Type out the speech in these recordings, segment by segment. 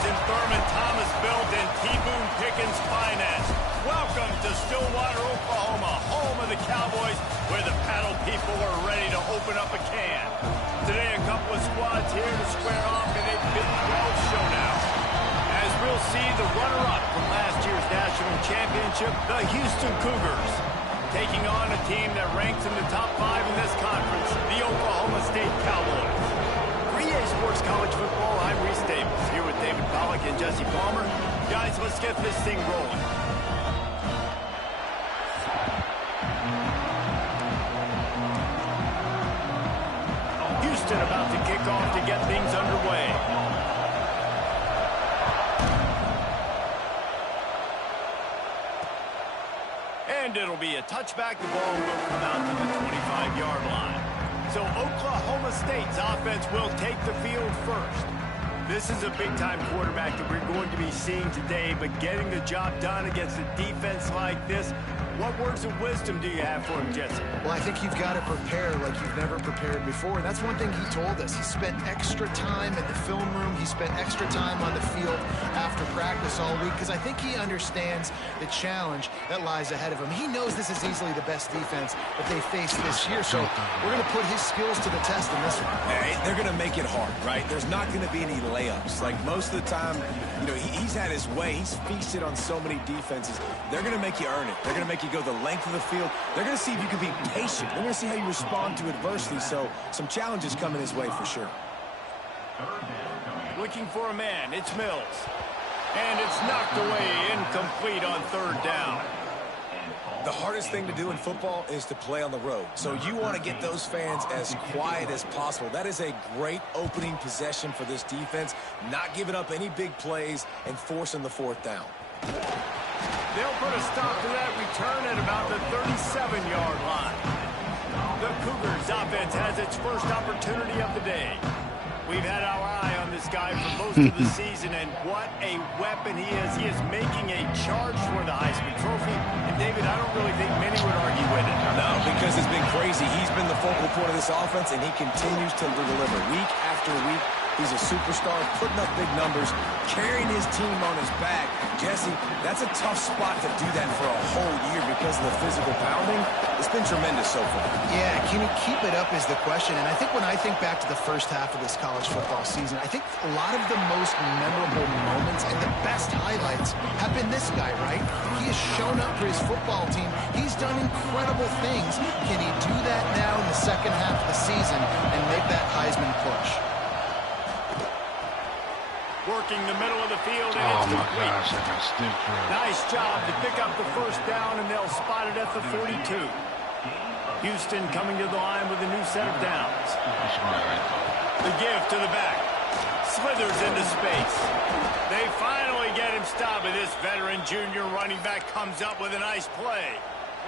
in Thurman Thomas built in T-Boone Pickens finest. Welcome to Stillwater, Oklahoma, home of the Cowboys, where the paddle people are ready to open up a can. Today, a couple of squads here to square off in a Big 12 showdown. As we'll see, the runner-up from last year's national championship, the Houston Cougars, taking on a team that ranks in the top 5 in this conference, the Oklahoma State Cowboys. For EA Sports College Football, I'm Reese Davis, here with David Pollack and Jesse Palmer. Guys, let's get this thing rolling. Houston about to kick off to get things underway. And it'll be a touchback. The ball will come out to the 25-yard line. So Oklahoma State's offense will take the field first. This is a big-time quarterback that we're going to be seeing today, but getting the job done against a defense like this, what words of wisdom do you have for him, Jesse? Well, I think you've got to prepare like you've never prepared before. And that's one thing he told us. He spent extra time in the film room. He spent extra time on the field after practice all week because I think he understands the challenge that lies ahead of him. He knows this is easily the best defense that they face this year. So we're going to put his skills to the test in this one. They're going to make it hard, right? There's not going to be any layups. Like most of the time, you know, he's had his way. He's feasted on so many defenses. They're going to make you earn it. They're going to make you go the length of the field. They're going to see if you can be patient. They're going to see how you respond to adversity. So some challenges coming his way for sure. Looking for a man. It's Mills. And it's knocked away, incomplete on third down. The hardest thing to do in football is to play on the road. So you want to get those fans as quiet as possible. That is a great opening possession for this defense. Not giving up any big plays and forcing the fourth down. They'll put a stop to that return at about the 37-yard line. The Cougars offense has its first opportunity of the day. We've had our eye on this guy for most of the season, and what a weapon he is. He is making a charge for the Heisman Trophy. And, David, I don't really think many would argue with it. No, because it's been crazy. He's been the focal point of this offense, and he continues to deliver week after week. He's a superstar, putting up big numbers, carrying his team on his back. Jesse, that's a tough spot to do that for a whole year because of the physical pounding. It's been tremendous so far. Yeah, can he keep it up is the question. And I think when I think back to the first half of this college football season, I think a lot of the most memorable moments and the best highlights have been this guy, right? He has shown up for his football team. He's done incredible things. Can he do that now in the second half of the season and make that Heisman push? Working the middle of the field, and Oh it's my complete. gosh, I got stiffed. Nice job to pick up the first down, and they'll spot it at the 42. Houston coming to the line with a new set of downs. The give to the back. Slithers into space. They finally get him stopped, and this veteran junior running back comes up with a nice play.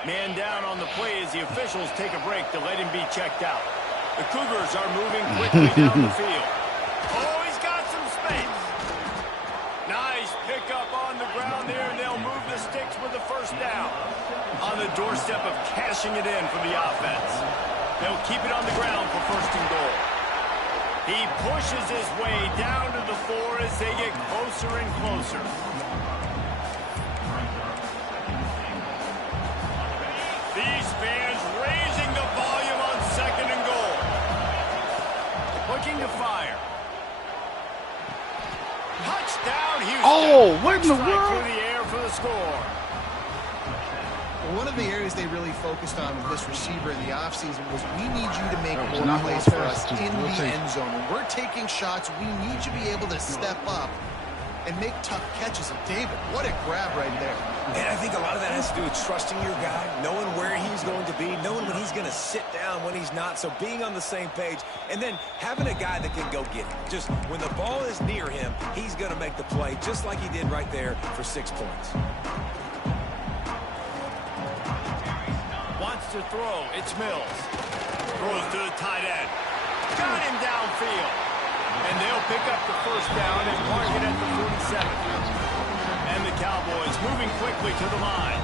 Man down on the play as the officials take a break to let him be checked out. The Cougars are moving quickly down the field. Oh, he's got some space. Nice pickup on the ground there, and they'll move the sticks with the first down. On the doorstep of cashing it in for the offense. They'll keep it on the ground for first and goal. He pushes his way down to the 4 as they get closer and closer. These fans raising the volume on second and goal. Looking to fire. Touchdown, Houston. Oh, what in the Strike world? through the air for the score. One of the areas they really focused on with this receiver in the offseason was we need you to make was more not plays my for pass, us just in the rotation. end zone. When we're taking shots, we need you to be able to step up and make tough catches. And David, what a grab right there. And I think a lot of that has to do with trusting your guy, knowing where he's going to be, knowing when he's going to sit down, when he's not. So being on the same page, and then having a guy that can go get it. Just when the ball is near him, he's going to make the play, just like he did right there for 6 points. Wants to throw. It's Mills. Throws to the tight end. Got him downfield. And they'll pick up the first down and mark it at the 47. And the Cowboys moving quickly to the line.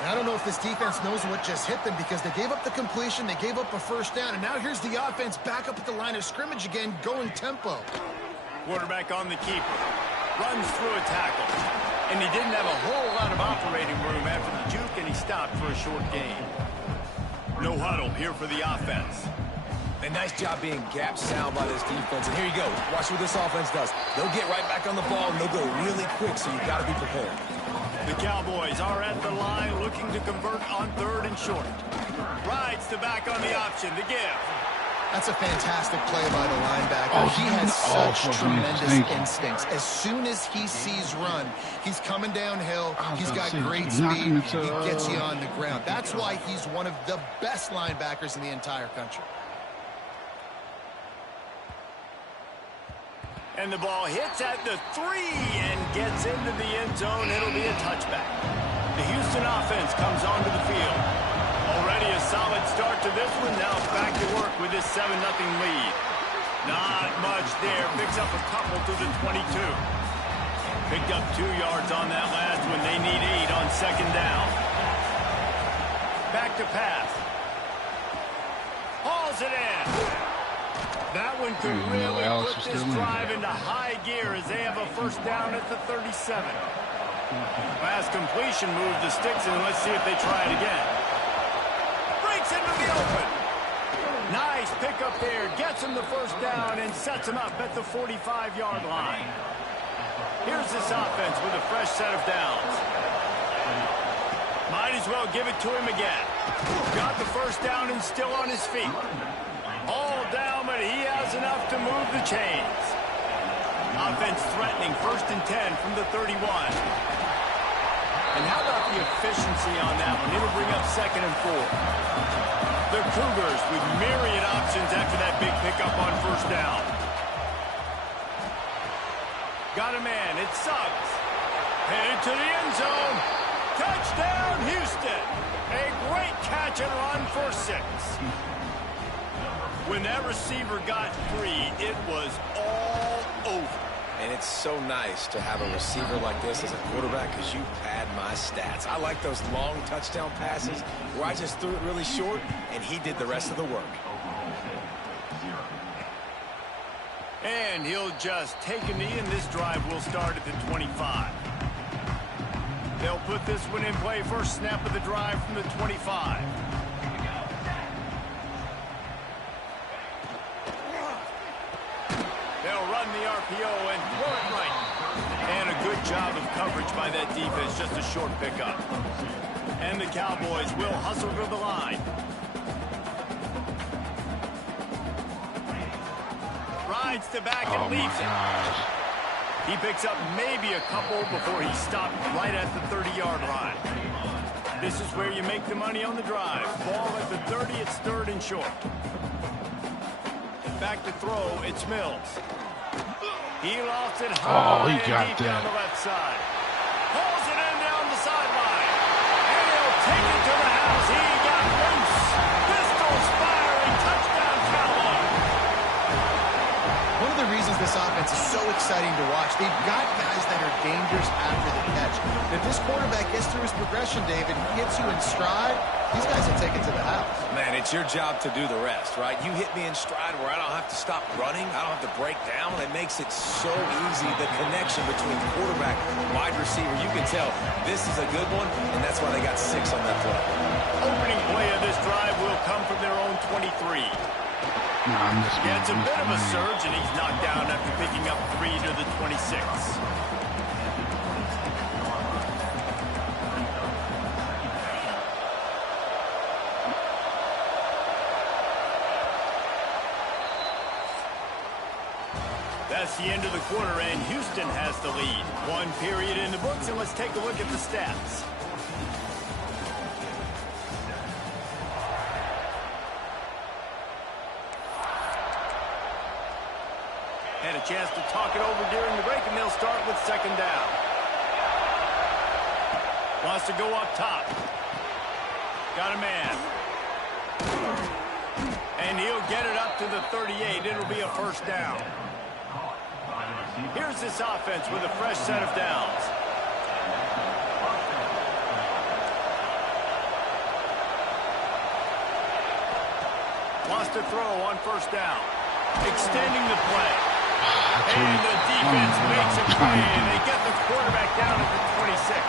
And I don't know if this defense knows what just hit them because they gave up the completion, they gave up a first down, and now here's the offense back up at the line of scrimmage again, going tempo. Quarterback on the keeper. Runs through a tackle. And he didn't have a whole lot of operating room after the juke, and he stopped for a short gain. No huddle here for the offense. A nice job being gap sound by this defense. And here you go. Watch what this offense does. They'll get right back on the ball, and they'll go really quick, so you've got to be prepared. The Cowboys are at the line looking to convert on 3rd and short. Rides the back on the option. The give. That's a fantastic play by the linebacker. He has such tremendous instincts. As soon as he sees run, he's coming downhill. He's got great speed. He gets you on the ground. That's why he's one of the best linebackers in the entire country. And the ball hits at the 3 and gets into the end zone. It'll be a touchback. The Houston offense comes onto the field. Already a solid start to this one. Now back to work with this 7-0 lead. Not much there. Picks up a couple to the 22. Picked up 2 yards on that last one. They need 8 on 2nd down. Back to pass. Hauls it in. That one could really put this drive into high gear as they have a 1st down at the 37. Pass completion moves the sticks, and let's see if they try it again. Breaks into the open. Nice pickup there. Gets him the 1st down and sets him up at the 45-yard line. Here's this offense with a fresh set of downs. Might as well give it to him again. Got the 1st down and still on his feet. All down, but he has enough to move the chains. Offense threatening 1st and 10 from the 31. And how about the efficiency on that one? It'll bring up 2nd and 4. The Cougars with myriad options after that big pickup on 1st down. Got a man. It's Suggs. Headed to the end zone. Touchdown, Houston. A great catch and run for 6. When that receiver got free, it was all over. And it's so nice to have a receiver like this as a quarterback because you pad my stats. I like those long touchdown passes where I just threw it really short, and he did the rest of the work. And he'll just take a knee, and this drive will start at the 25. They'll put this one in play. 1st snap of the drive from the 25. They'll run the RPO and throw it right. And a good job of coverage by that defense. Just a short pickup. And the Cowboys will hustle to the line. Rides the back and leaves it. He picks up maybe a couple before he stopped right at the 30-yard line. This is where you make the money on the drive. Ball at the 30, it's 3rd and short. Back to throw, it's Mills. He lost it high and deep down the left side. Pulls it in down the sideline. And he'll take it to the house. He got loose. Pistols firing. Touchdown, Cowboys. One of the reasons this offense is so exciting to watch, they've got guys that are dangerous after the catch. And if this quarterback gets through his progression, David, he hits you in stride, these guys will take it to the house. Man, it's your job to do the rest, right? You hit me in stride where I don't have to stop running. I don't have to break down. It makes it so easy, the connection between quarterback and wide receiver. You can tell this is a good one, and that's why they got 6 on that play. Opening play of this drive will come from their own 23. Yeah, it's a bit of a surge, and he's knocked down after picking up 3 to the 26. That's the end of the quarter, and Houston has the lead. 1 period in the books, and let's take a look at the stats. Had a chance to talk it over during the break, and they'll start with 2nd down. Wants to go up top. Got a man. And he'll get it up to the 38. It'll be a 1st down. Here's this offense with a fresh set of downs. Wants to throw on 1st down. Extending the play. And the defense makes a play, and they get the quarterback down at the 26.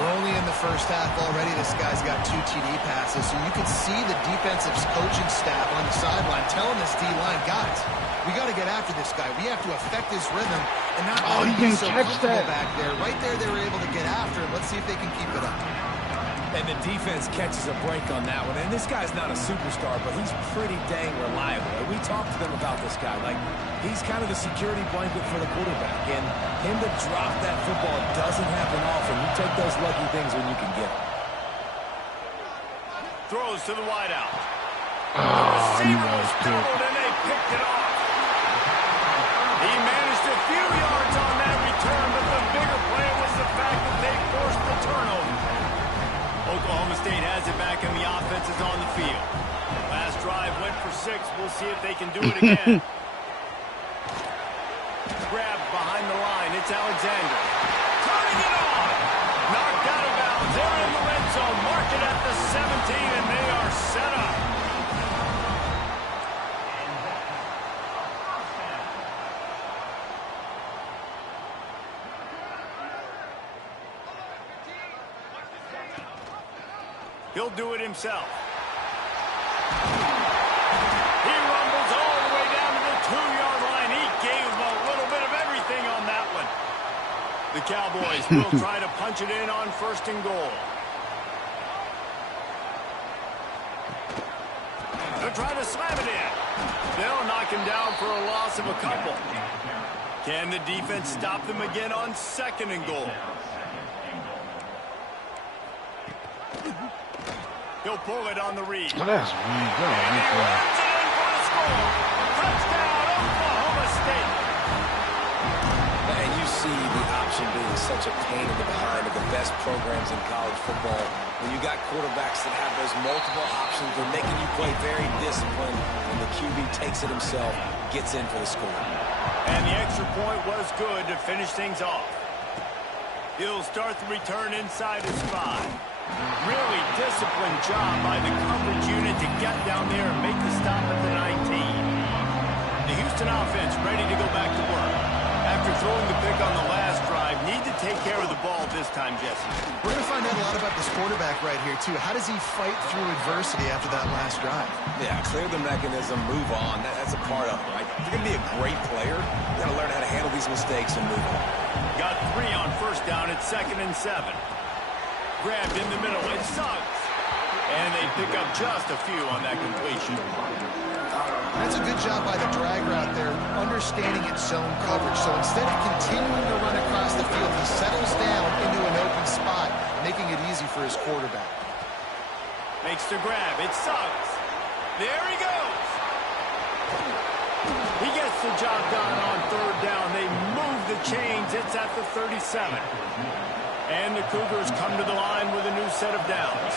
We're only in the first half already. This guy's got 2 TD passes, so you can see the defensive coaching staff on the sideline telling this D-line, guys, we got to get after this guy. We have to affect his rhythm and not let him be so comfortable back there. Right there, they were able to get after him. Let's see if they can keep it up. And the defense catches a break on that one. And this guy's not a superstar, but he's pretty dang reliable. And we talked to them about this guy. Like, he's kind of the security blanket for the quarterback. And him to drop that football doesn't happen often. You take those lucky things when you can get them. Throws to the wideout. The receiver was doubled, and they picked it off. He managed a few yards on that return, but the bigger play was the fact that they forced the turnover. Oklahoma State has it back, and the offense is on the field. Last drive went for 6. We'll see if they can do it again. Grab behind the line. It's Alexander. Turning it on. Knocked out of bounds. They're in the red zone. Mark it at the 17, and they are set up. He'll do it himself. He rumbles all the way down to the 2-yard line. He gave him a little bit of everything on that one. The Cowboys will try to punch it in on 1st and goal. They'll try to slam it in. They'll knock him down for a loss of a couple. Can the defense stop them again on 2nd and goal? He'll pull it on the read. Well, that's really good. And he runs it in for the score. Touchdown, Oklahoma State. And you see the option being such a pain in the behind of the best programs in college football. When you got quarterbacks that have those multiple options, they're making you play very disciplined. And the QB takes it himself, gets in for the score. And the extra point was good to finish things off. He'll start the return inside his 5. Really disciplined job by the coverage unit to get down there and make the stop at the 19. The Houston offense ready to go back to work. After throwing the pick on the last drive, need to take care of the ball this time, Jesse. We're going to find out a lot about this quarterback right here, too. How does he fight through adversity after that last drive? Yeah, clear the mechanism, move on. That's a part of it, right? If you're going to be a great player, you got to learn how to handle these mistakes and move on. Got 3 on 1st down at 2nd and 7. Grabbed in the middle. It sucks. And they pick up just a few on that completion. That's a good job by the drag route there, understanding its zone coverage. So instead of continuing to run across the field, he settles down into an open spot, making it easy for his quarterback. Makes the grab. It sucks. There he goes. He gets the job done on 3rd down. They move the chains. It's at the 37. And the Cougars come to the line with a new set of downs.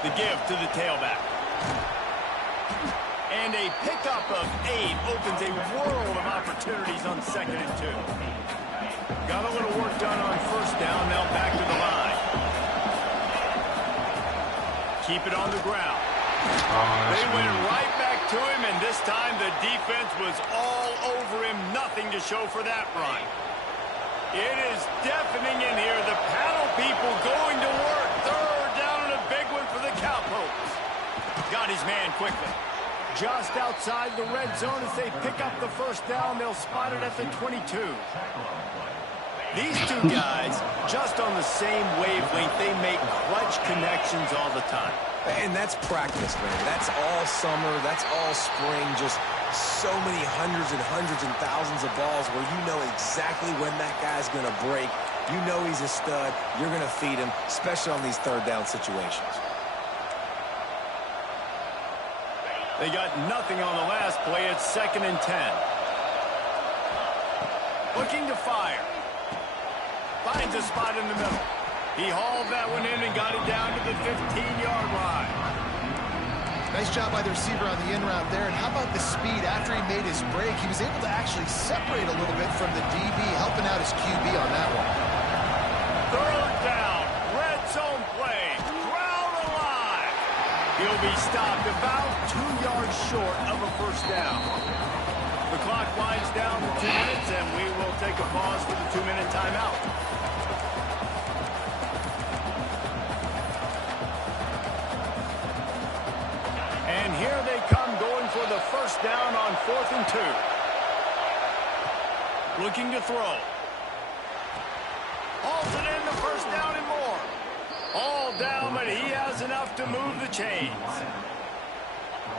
The give to the tailback. And a pickup of 8 opens a world of opportunities on 2nd and 2. Got a little work done on 1st down. Now back to the line. Keep it on the ground. They went right back to him, and this time the defense was all over him. Nothing to show for that run. It is deafening in here. The panel people going to work. 3rd down and a big one for the Cowpokes. Got his man quickly. Just outside the red zone as they pick up the 1st down. They'll spot it at the 22. These 2 guys, just on the same wavelength, they make clutch connections all the time. And that's practice, man. That's all summer. That's all spring. Just so many hundreds and thousands of balls where you know exactly when that guy's going to break. You know he's a stud. You're going to feed him, especially on these 3rd down situations. They got nothing on the last play. It's 2nd and 10. Looking to fire. Finds a spot in the middle. He hauled that one in and got it down to the 15-yard line. Nice job by the receiver on the in route there. And how about the speed after he made his break? He was able to actually separate a little bit from the DB, helping out his QB on that one. 3rd down. Red zone play. Crowd alive. He'll be stopped about 2 yards short of a 1st down. The clock winds down to 2 minutes, and we will take a pause for the 2-minute timeout. And here they come, going for the first down on 4th and 2. Looking to throw. Hauls it in, the first down and more. All down, but he has enough to move the chains.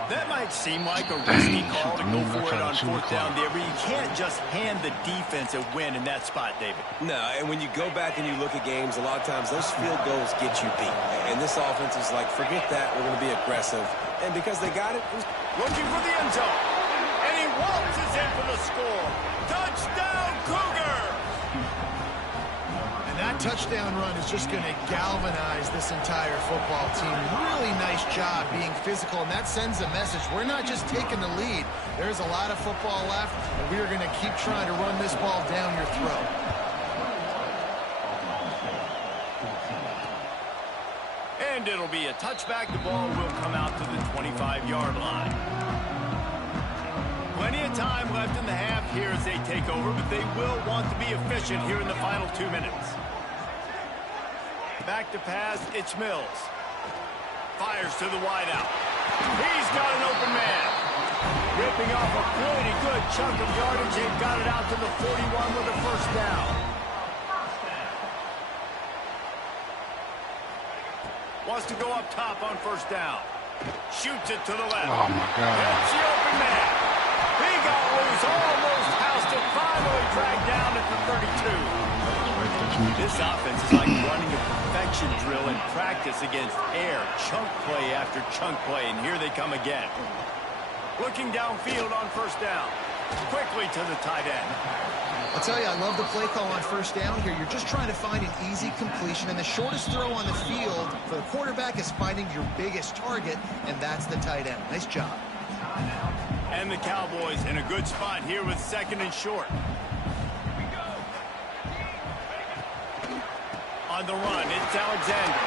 That might seem like a risky call to go for it on 4th down there, but you can't just hand the defense a win in that spot, David. No, and when you go back and you look at games, a lot of times those field goals get you beat. And this offense is like, forget that, we're going to be aggressive. And because they got it, looking for the end zone. And he waltzes in for the score. Touchdown, Cougar! That touchdown run is just going to galvanize this entire football team. Really nice job being physical, and that sends a message. We're not just taking the lead. There's a lot of football left, and we are going to keep trying to run this ball down your throat. And it'll be a touchback. The ball will come out to the 25-yard line. Plenty of time left in the half here as they take over, but they will want to be efficient here in the final 2 minutes. Back to pass, it's Mills. Fires to the wideout. He's got an open man. Ripping off a pretty good chunk of yardage. They've got it out to the 41 with a first down. Wants to go up top on first down. Shoots it to the left. Oh, my God. Hits the open man. He got loose, almost housed it, finally dragged down at the 32. This offense is like running a perfection drill in practice against air. Chunk play after chunk play, and here they come again. Looking downfield on first down. Quickly to the tight end. I'll tell you, I love the play call on first down here. You're just trying to find an easy completion, and the shortest throw on the field for the quarterback is finding your biggest target, and that's the tight end. Nice job. And the Cowboys in a good spot here with 2nd and short. On the run, it's Alexander.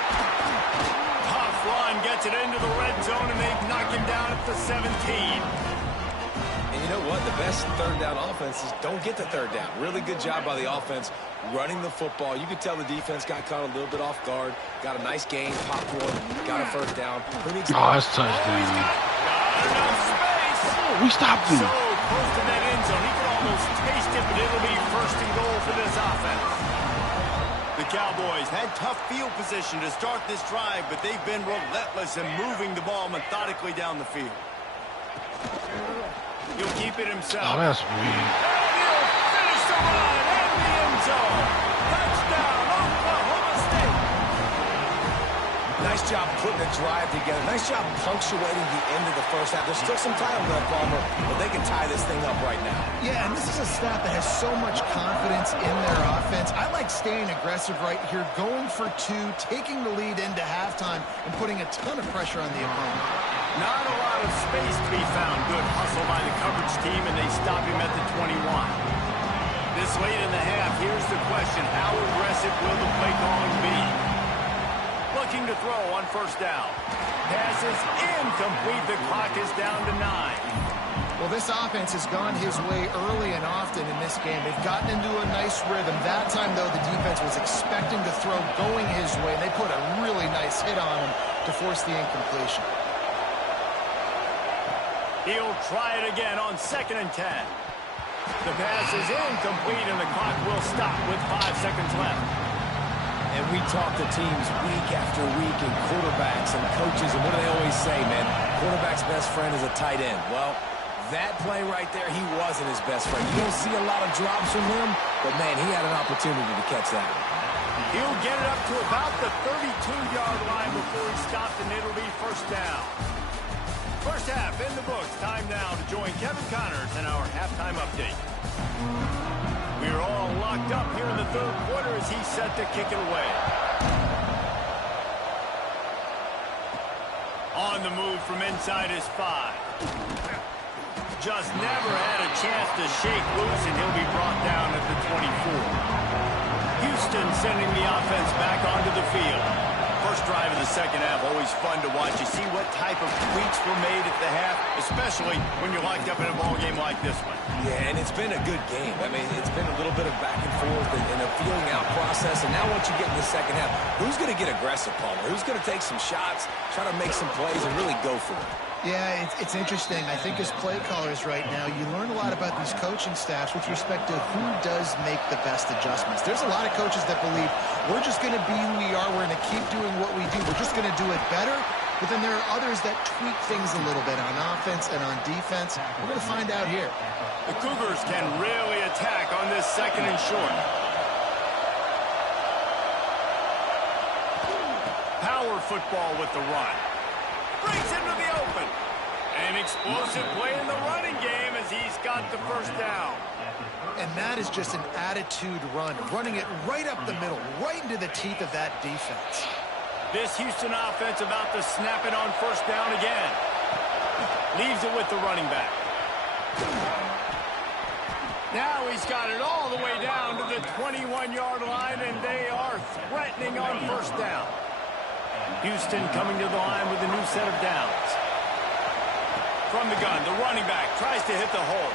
Tough run, gets it into the red zone, and they knock him down at the 17. and you know what? The best 3rd down offenses don't get the 3rd down. Really good job by the offense running the football. You could tell the defense got caught a little bit off guard. Got a nice gain, popped one, got a first down. Who needs that's touchdown. We stopped him. So close to that end zone. He could almost taste it, but it'll be 1st and goal for this offense. The Cowboys had tough field position to start this drive, but they've been relentless in moving the ball methodically down the field. He'll keep it himself. Oh, that's weird. And he'll finish the run in the end zone. Touchdown, Oklahoma State. Nice job putting a drive together. Nice job punctuating the end of the first half. There's still some time left, Palmer, but they can tie this thing up right now. Yeah, and this is a staff that has so much confidence in their offense. I like staying aggressive right here, going for 2, taking the lead into halftime, and putting a ton of pressure on the opponent. Not a lot of space to be found. Good hustle by the coverage team, and they stop him at the 21. This late in the half, here's the question. How aggressive will the play calling be? Looking to throw on first down. Pass is incomplete. The clock is down to 9. Well, this offense has gone his way early and often in this game. They've gotten into a nice rhythm. That time, though, the defense was expecting to throw going his way. They put a really nice hit on him to force the incompletion. He'll try it again on 2nd and 10. The pass is incomplete, and the clock will stop with 5 seconds left. And we talk to teams week after week, and quarterbacks and coaches, and what do they always say, man? Quarterback's best friend is a tight end. Well, that play right there, he wasn't his best friend. You don't see a lot of drops from him, but, man, he had an opportunity to catch that. He'll get it up to about the 32-yard line before he stopped, and it'll be first down. First half in the books. Time now to join Kevin Connors in our halftime update. We're all locked up here in the 3rd quarter as he's set to kick it away. On the move from inside his 5. Just never had a chance to shake loose, and he'll be brought down at the 24. Houston sending the offense back onto the field. First drive of the second half, always fun to watch. You see what type of tweaks were made at the half, especially when you're locked up in a ball game like this one. Yeah, and it's been a good game. I mean, it's been a little bit of back and forth and a feeling out process. And now once you get in the second half, who's going to get aggressive, Palmer? Who's going to take some shots, try to make some plays, and really go for it? Yeah, it's interesting. I think as play callers right now, you learn a lot about these coaching staffs with respect to who does make the best adjustments. There's a lot of coaches that believe we're just going to be who we are. We're going to keep doing what we do. We're just going to do it better. But then there are others that tweak things a little bit on offense and on defense. We're going to find out here. The Cougars can really attack on this second and short. Power football with the run. Breaks into the open. An explosive play in the running game as he's got the first down. And that is just an attitude run, running it right up the middle, right into the teeth of that defense. This Houston offense about to snap it on first down again. Leaves it with the running back. Now he's got it all the way down to the 21-yard line, and they are threatening on first down. Houston coming to the line with a new set of downs. From the gun, the running back tries to hit the hole.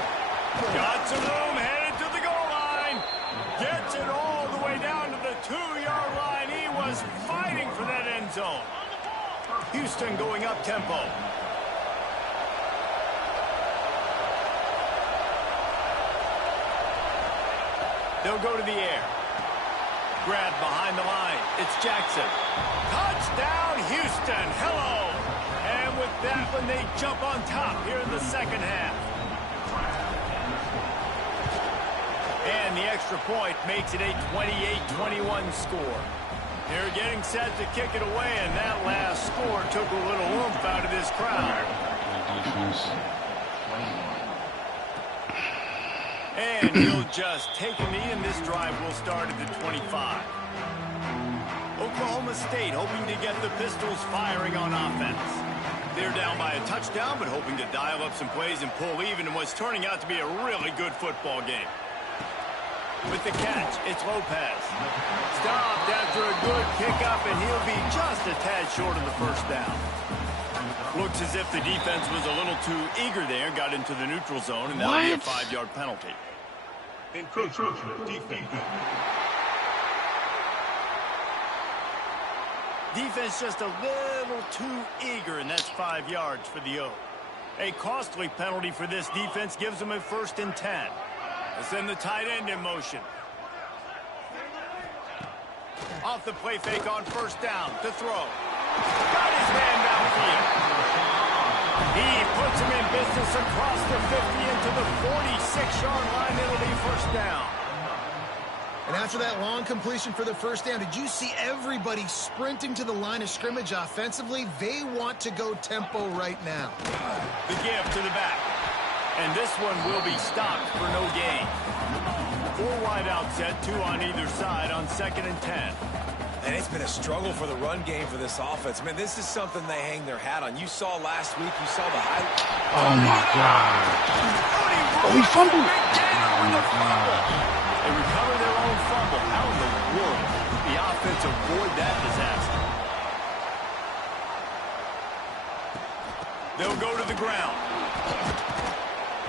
Got some room, headed to the goal line. Gets it all the way down to the 2-yard line. He was fighting for that end zone. Houston going up tempo. They'll go to the air. Grab behind the line. It's Jackson. Touchdown, Houston. Hello. And with that one, they jump on top here in the second half. And the extra point makes it a 28-21 score. They're getting set to kick it away, and that last score took a little oomph out of this crowd. And he'll just take a knee, and this drive will start at the 25. Oklahoma State hoping to get the Pistols firing on offense. They're down by a touchdown, but hoping to dial up some plays and pull even in what's turning out to be a really good football game. With the catch, it's Lopez. Stopped after a good pickup, and he'll be just a tad short of the first down. Looks as if the defense was a little too eager there, got into the neutral zone, and that'll be a 5-yard penalty. Encroachment defense. Defense just a little too eager, and that's 5 yards for the O. A costly penalty for this defense gives them a 1st and 10. They send the tight end in motion. Off the play fake on first down to throw. Got his man downfield. He puts him in business across the 50 into the 46-yard line. It'll be first down. And after that long completion for the first down, did you see everybody sprinting to the line of scrimmage offensively? They want to go tempo right now. The give to the back. And this one will be stopped for no gain. 4 wide out set, 2 on either side on 2nd and 10. And it's been a struggle for the run game for this offense. Man, this is something they hang their hat on. You saw last week, you saw the highlight. Oh, my God. Oh, he fumbled. Oh, my God. They recover their own fumble. How in the world did the offense avoid that disaster? They'll go to the ground.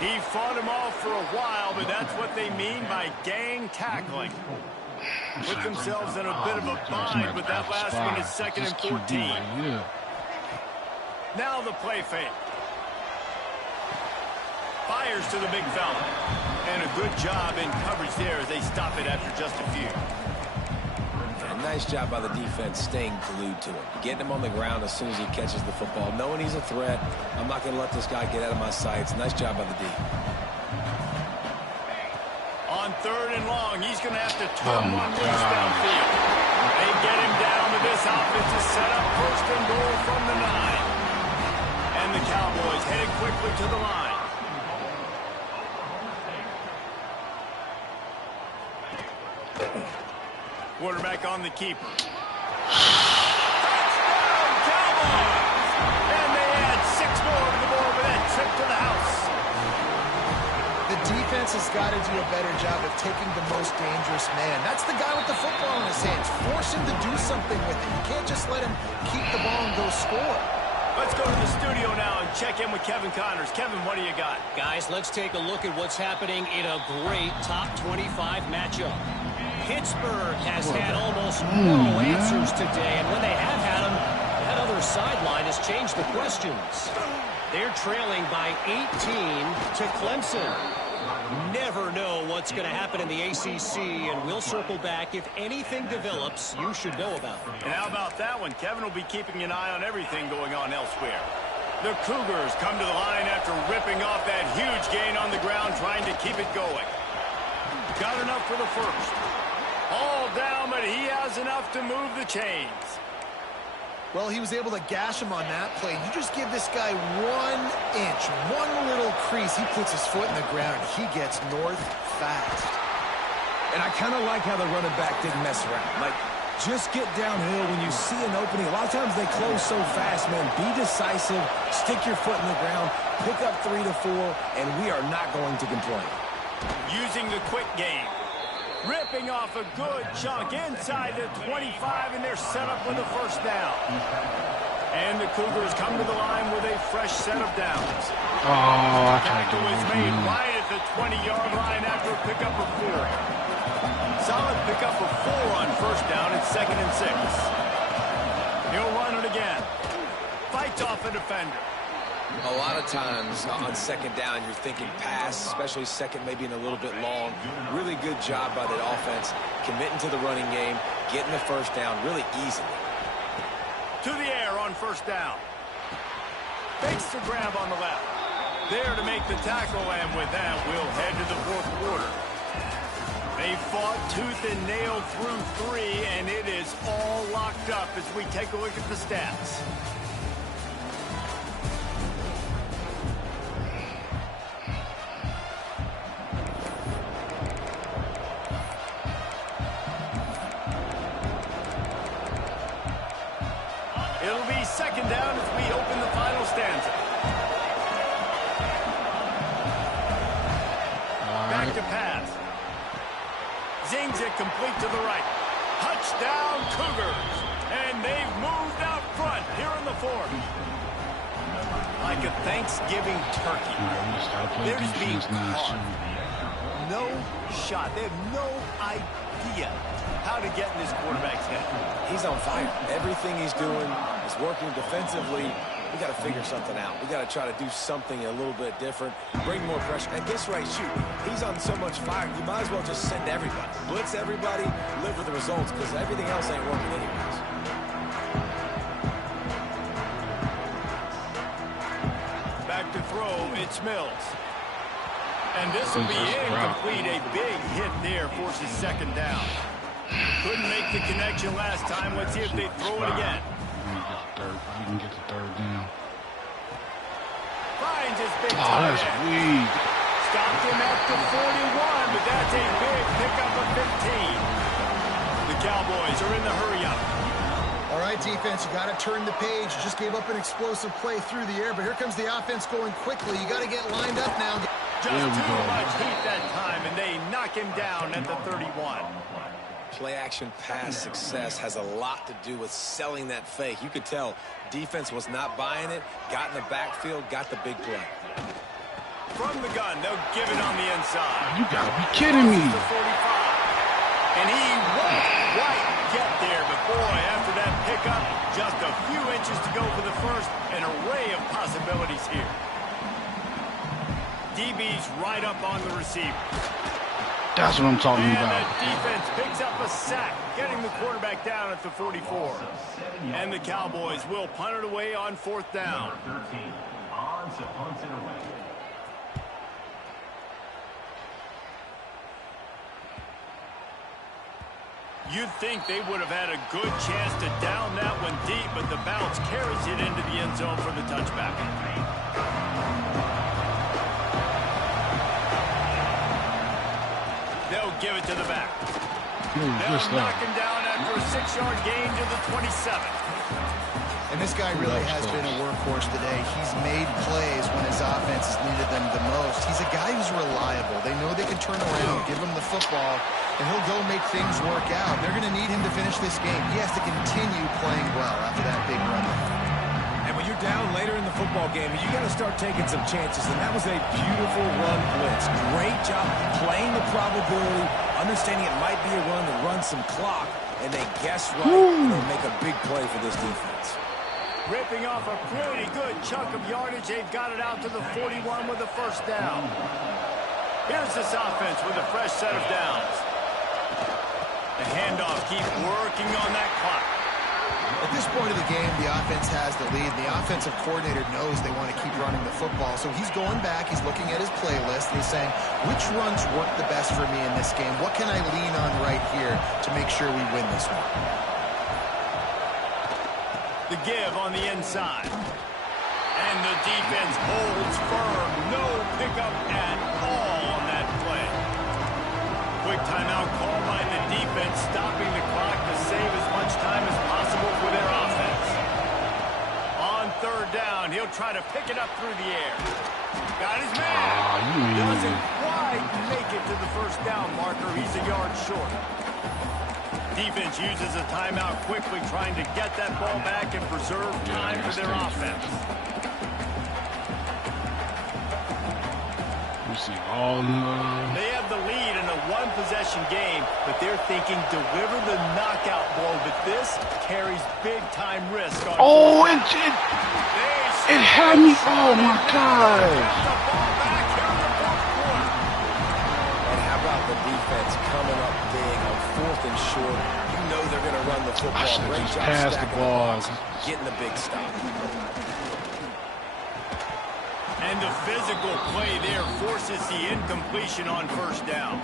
He fought him off for a while, but that's what they mean by gang tackling. Put themselves in a bit of a bind, but that last one is 2nd and 14. Now the play fake. Fires to the big fella. And a good job in coverage there as they stop it after just a few. A nice job by the defense staying glued to him. Getting him on the ground as soon as he catches the football. Knowing he's a threat. I'm not going to let this guy get out of my sights. Nice job by the D. On 3rd and long, he's going to have to turn one loose downfield. They get him down, but this offense is set up 1st and goal from the 9. And the Cowboys headed quickly to the line. Quarterback on the keeper. Touchdown, Cowboys! And they add 6 more to the board with that trip to the house. The defense has got to do a better job of taking the most dangerous man. That's the guy with the football in his hands. Force him to do something with it. You can't just let him keep the ball and go score. Let's go to the studio now and check in with Kevin Connors. Kevin, what do you got? Guys, let's take a look at what's happening in a great top 25 matchup. Pittsburgh has had almost no answers today, and when they have had them, that other sideline has changed the questions. They're trailing by 18 to Clemson. Never know what's going to happen in the ACC, and we'll circle back if anything develops you should know about. And how about that one? Kevin will be keeping an eye on everything going on elsewhere. The Cougars come to the line after ripping off that huge gain on the ground, trying to keep it going. Got enough for the first. All down, but he has enough to move the chains. Well, he was able to gash him on that play. You just give this guy 1 inch, one little crease. He puts his foot in the ground. He gets north fast. And I kind of like how the running back didn't mess around. Like, just get downhill when you see an opening. A lot of times they close so fast, man. Be decisive. Stick your foot in the ground. Pick up 3 to 4, and we are not going to complain. Using the quick game. Ripping off a good chunk inside the 25, and they're set up with a first down. And the Cougars come to the line with a fresh set of downs. Oh, Tackle was made right at the 20-yard line after a pickup of 4. Solid pickup of 4 on first down. It's 2nd and 6. He'll run it again. Fights off a defender. A lot of times on 2nd down, you're thinking pass, especially second, maybe in a little bit long. Really good job by the offense, committing to the running game, getting the first down really easily. To the air on first down. Fakes the grab on the left. There to make the tackle, and with that, we'll head to the 4th quarter. They fought tooth and nail through 3, and it is all locked up as we take a look at the stats. It'll be 2nd down as we open the final stanza. Back to pass. Zings it complete to the right. Touchdown Cougars. And they've moved out front here in the 4th. Like a Thanksgiving turkey. They're just being caught. No shot. They have no idea how to get in this quarterback's head. He's on fire. Everything he's doing is working defensively. We got to figure something out. We got to try to do something a little bit different, bring more pressure. And guess what? Shoot, he's on so much fire, you might as well just send everybody. Blitz everybody, live with the results, because everything else ain't working anyways. Back to throw, it's Mills. And this will be incomplete. A big hit there forces 2nd down. Couldn't make the connection last time. Let's see if they throw it again. You can get the 3rd down. Finds his big Oh, that's weak. Stopped him at the 41, but that's a big pickup of 15. The Cowboys are in the hurry-up. All right, defense, you got to turn the page. You just gave up an explosive play through the air, but here comes the offense going quickly. You got to get lined up now. Just too much heat that time, and they knock him down at the 31. Play-action pass success has a lot to do with selling that fake. You could tell defense was not buying it, got in the backfield, got the big play. From the gun, they'll give it on the inside. You gotta be kidding me. The 45. And he won't quite get there, but boy, after that pickup, just a few inches to go for the first. An array of possibilities here. DB's right up on the receiver. That's what I'm talking and about. the defense picks up a sack, getting the quarterback down at the 44. And the Cowboys will punt it away on 4th down. You'd think they would have had a good chance to down that one deep, but the bounce carries it into the end zone for the touchback. They'll give it to the back. They'll knock him down after a 6-yard gain to the 27. And this guy really has been a workhorse today. He's made plays when his offense has needed them the most. He's a guy who's reliable. can turn around, give him the football, and he'll go make things work out. They're going to need him to finish this game. He has to continue playing well after that big run. And when you're down later in the football game, you got to start taking some chances, and that was a beautiful run blitz. Great job playing the probability, understanding it might be a run to run some clock, and they guess right and they'll make a big play for this defense. Ripping off a pretty good chunk of yardage. They've got it out to the 41 with a first down. Here's this offense with a fresh set of downs. The handoff keeps working on that clock. At this point of the game, the offense has the lead. The offensive coordinator knows they want to keep running the football. So he's going back, he's looking at his playlist, and he's saying, which runs work the best for me in this game? What can I lean on right here to make sure we win this one? The give on the inside. And the defense holds firm. No pickup at all on that play. Quick timeout call by the defense, stopping the clock to save as much time as possible for their offense. On third down, he'll try to pick it up through the air. Got his man. Doesn't quite make it to the first down marker. He's a yard short. Defense uses a timeout quickly, trying to get that ball back and preserve time for their offense. You see all They have the lead in a one-possession game, but they're thinking deliver the knockout blow, but this carries big-time risk. Oh, it had me. Oh, my God. The ball back here in the fourth quarter. And how about the defense coming up big on 4th and short? You know they're going to run the football. I should Great just job pass the stacking ball. getting the big stop. And the physical play there forces the incompletion on first down.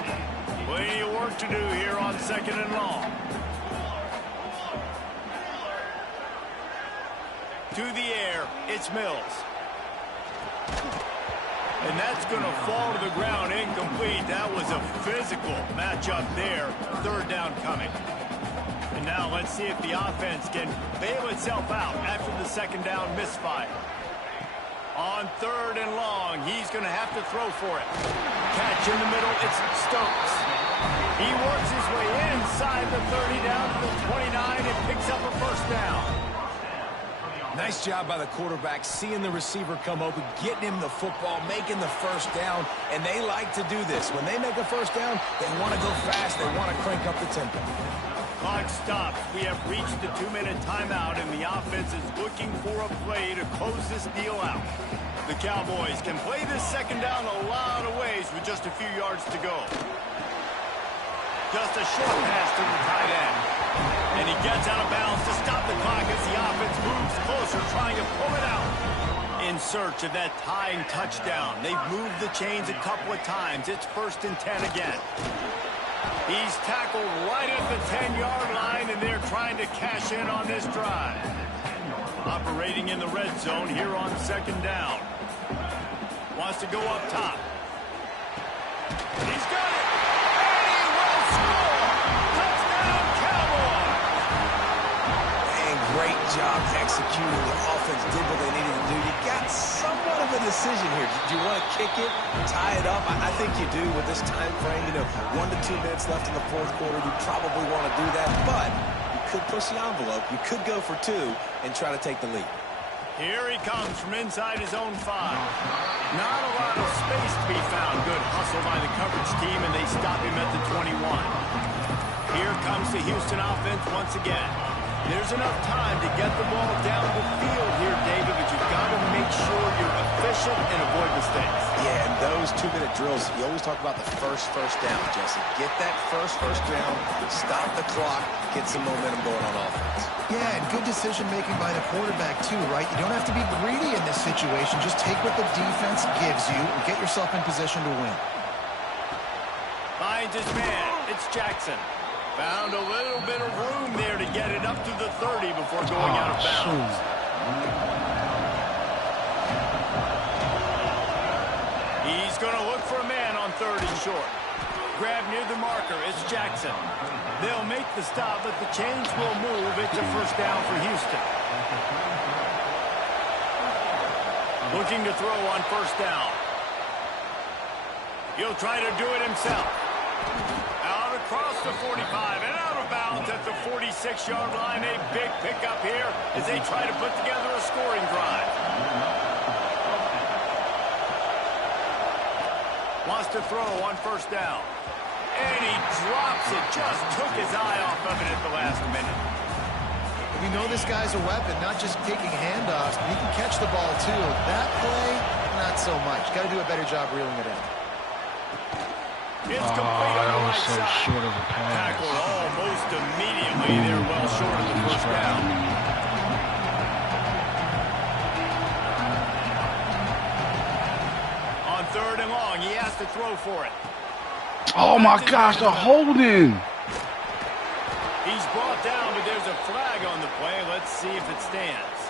Plenty of work to do here on 2nd and long. To the air, it's Mills. And that's going to fall to the ground incomplete. That was a physical matchup there. Third down coming. And now let's see if the offense can bail itself out after the second down misfire. On 3rd and long, he's going to have to throw for it. Catch in the middle, it's Stokes. He works his way inside the 30 down to the 29 and picks up a first down. Nice job by the quarterback, seeing the receiver come open, getting him the football, making the first down, and they like to do this. When they make a first down, they want to go fast, they want to crank up the tempo. Clock stops. We have reached the 2-minute timeout, and the offense is looking for a play to close this deal out. The Cowboys can play this second down a lot of ways with just a few yards to go. Just a short pass to the tight end. And he gets out of bounds to stop the clock as the offense moves closer, trying to pull it out. In search of that tying touchdown. They've moved the chains a couple of times. It's 1st and 10 again. He's tackled right at the 10-yard line, and they're trying to cash in on this drive. Operating in the red zone here on 2nd down. Wants to go up top. He's got it! And he will score! Touchdown, Cowboys! And great job executing. The offense did what they needed to do. You got somewhat of a decision here. Do you want to kick it, tie it up? I think you do with this time frame. 1 to 2 minutes left in the fourth quarter. You probably want to do that, but you could push the envelope. You could go for 2 and try to take the lead. Here he comes from inside his own 5. Not a lot of space to be found. Good hustle by the coverage team, and they stop him at the 21. Here comes the Houston offense once again. There's enough time to get the ball down the field here, David, but you've got to make sure you're efficient and avoid mistakes. Yeah, and those 2-minute drills, you always talk about the first down, Jesse. Get that first down, stop the clock, get some momentum going on offense. Yeah, and good decision-making by the quarterback, too, right? You don't have to be greedy in this situation. Just take what the defense gives you and get yourself in position to win. Finds his man. It's Jackson. Found a little bit of room there to get it up to the 30 before going out of bounds. He's going to look for a man on 3rd and short. Grab near the marker. It's Jackson. They'll make the stop, but the chains will move. It's a first down for Houston. Looking to throw on 1st down. He'll try to do it himself. Out across the 45 and out of bounds at the 46-yard line. A big pickup here as they try to put together a scoring drive. Wants to throw on first down. And he drops it. Just took his eye off of it at the last minute. We know this guy's a weapon, not just taking handoffs, but he can catch the ball too. That play, not so much. Got to do a better job reeling it in. It's complete on the that was right so side. short of a pass. Tackled almost immediately. They're well short of the first down. On third and long, he has to throw for it. Oh my gosh, the holding. He's brought down, but there's a flag on the play. Let's see if it stands.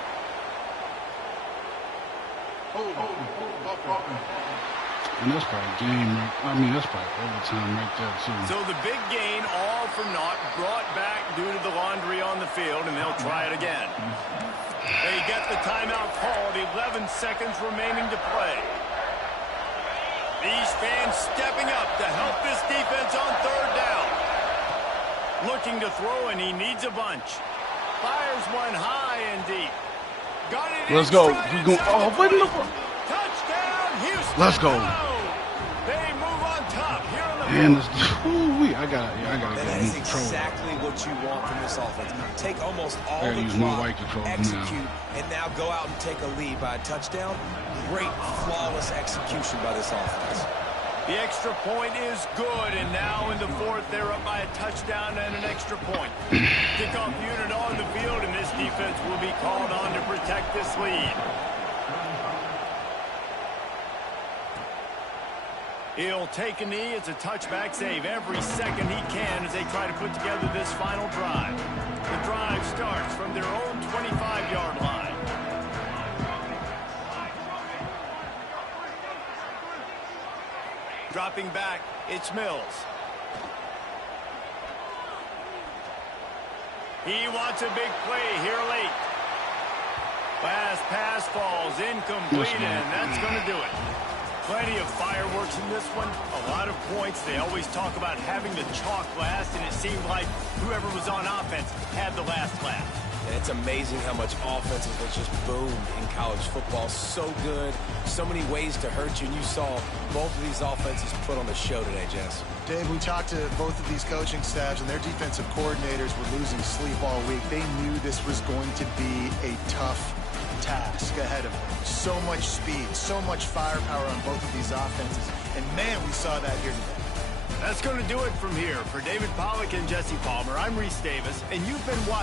And that's probably game. I mean, that's probably overtime right there too. So the big gain, all for naught, brought back due to the laundry on the field, and they'll try it again. They get the timeout called. 11 seconds remaining to play. These fans stepping up to help this defense on third down. Looking to throw, and he needs a bunch. Fires one high and deep. Got it. Let's go. We're going. Oh, wait, look. Touchdown, Houston. Let's go. They move on top here on the And this, I gotta That get is new control. exactly what you want from this offense. Take almost all Gotta the use more clock, white controls execute, and now go out and take a lead by a touchdown. Great, flawless execution by this offense. The extra point is good, and now in the fourth, they're up by a touchdown and an extra point. Kickoff unit on the field, and this defense will be called on to protect this lead. He'll take a knee. It's a touchback save every second he can as they try to put together this final drive. The drive starts from their own 25-yard line. Dropping back, it's Mills. He wants a big play here late. Last pass falls incomplete, and that's going to do it. Plenty of fireworks in this one. A lot of points. They always talk about having the chalk last, and it seemed like whoever was on offense had the last laugh. And it's amazing how much offenses have just boomed in college football. So good. So many ways to hurt you. And you saw both of these offenses put on the show today, Jess. Dave, we talked to both of these coaching staffs, and their defensive coordinators were losing sleep all week. They knew this was going to be a tough task ahead of them. So much speed, so much firepower on both of these offenses. And, man, we saw that here today. That's going to do it from here. For David Pollack and Jesse Palmer, I'm Reese Davis, and you've been watching